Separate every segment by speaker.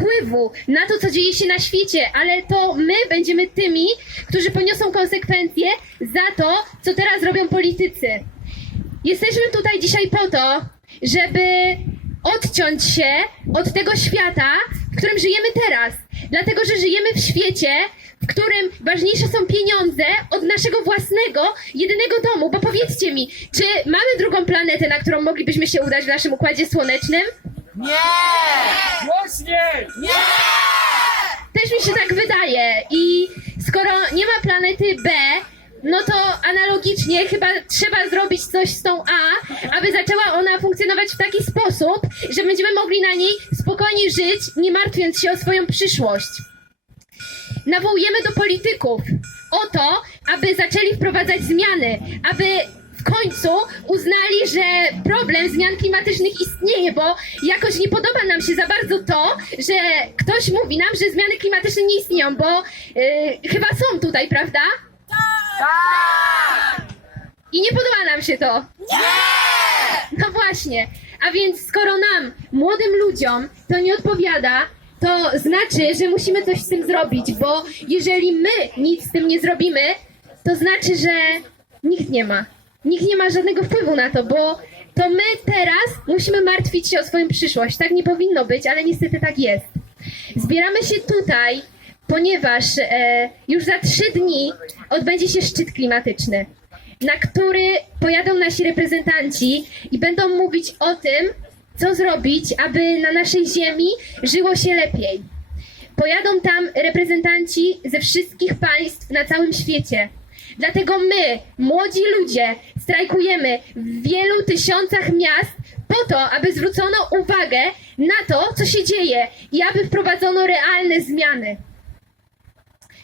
Speaker 1: wpływu na to, co dzieje się na świecie, ale to my będziemy tymi, którzy poniosą konsekwencje za to, co teraz robią politycy. Jesteśmy tutaj dzisiaj po to, żeby odciąć się od tego świata, w którym żyjemy teraz. Dlatego, że żyjemy w świecie, w którym ważniejsze są pieniądze od naszego własnego, jedynego domu. Bo powiedzcie mi, czy mamy drugą planetę, na którą moglibyśmy się udać w naszym układzie słonecznym?
Speaker 2: Głośniej!
Speaker 1: Też mi się tak wydaje. I skoro nie ma planety B, no to analogicznie chyba trzeba zrobić coś z tą A, aby zaczęła ona funkcjonować w taki sposób, że będziemy mogli na niej spokojnie żyć, nie martwiąc się o swoją przyszłość. Nawołujemy do polityków o to, aby zaczęli wprowadzać zmiany, aby w końcu uznali, że problem zmian klimatycznych istnieje, bo jakoś nie podoba nam się za bardzo to, że ktoś mówi nam, że zmiany klimatyczne nie istnieją, bo yy, chyba są tutaj, prawda? I nie podoba nam się to. Nie! No właśnie. A więc skoro nam, młodym ludziom, to nie odpowiada, to znaczy, że musimy coś z tym zrobić, bo jeżeli my nic z tym nie zrobimy, to znaczy, że nikt nie ma. Nikt nie ma żadnego wpływu na to, bo to my teraz musimy martwić się o swoją przyszłość. Tak nie powinno być, ale niestety tak jest. Zbieramy się tutaj, ponieważ e, już za trzy dni odbędzie się szczyt klimatyczny, na który pojadą nasi reprezentanci i będą mówić o tym, co zrobić, aby na naszej ziemi żyło się lepiej. Pojadą tam reprezentanci ze wszystkich państw na całym świecie. Dlatego my, młodzi ludzie, strajkujemy w wielu tysiącach miast po to, aby zwrócono uwagę na to, co się dzieje i aby wprowadzono realne zmiany.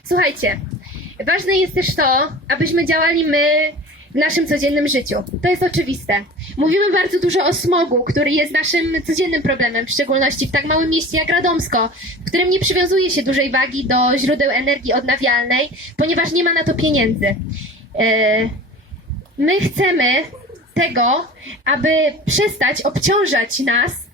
Speaker 1: Słuchajcie, ważne jest też to, abyśmy działali my w naszym codziennym życiu. To jest oczywiste. Mówimy bardzo dużo o smogu, który jest naszym codziennym problemem, w szczególności w tak małym mieście jak Radomsko, w którym nie przywiązuje się dużej wagi do źródeł energii odnawialnej, ponieważ nie ma na to pieniędzy. E, My chcemy tego, aby przestać obciążać nas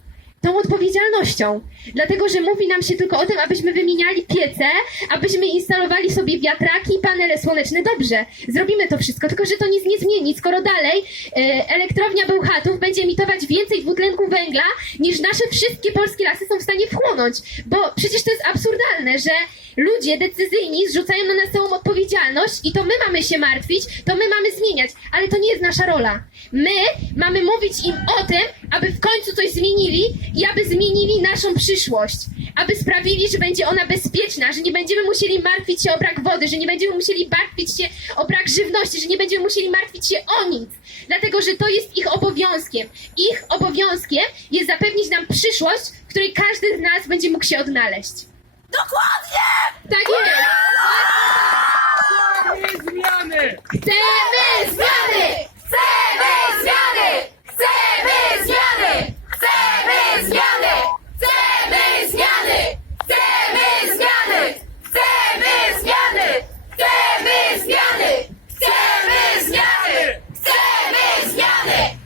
Speaker 1: tą odpowiedzialnością. Dlatego, że mówi nam się tylko o tym, abyśmy wymieniali piece, abyśmy instalowali sobie wiatraki i panele słoneczne. Dobrze, zrobimy to wszystko, tylko że to nic nie zmieni, skoro dalej e, elektrownia Bełchatów będzie emitować więcej dwutlenku węgla, niż nasze wszystkie polskie lasy są w stanie wchłonąć. Bo przecież to jest absurdalne, że ludzie decyzyjni zrzucają na nas całą odpowiedzialność i to my mamy się martwić, to my mamy zmieniać, ale to nie jest nasza rola. My mamy mówić im o tym, aby w końcu coś zmienili i aby zmienili naszą przyszłość. Aby sprawili, że będzie ona bezpieczna, że nie będziemy musieli martwić się o brak wody, że nie będziemy musieli martwić się o brak żywności, że nie będziemy musieli martwić się o nic. Dlatego, że to jest ich obowiązkiem. Ich obowiązkiem jest zapewnić nam przyszłość, w której każdy z nas będzie mógł się odnaleźć.
Speaker 3: Dokładnie! Dale.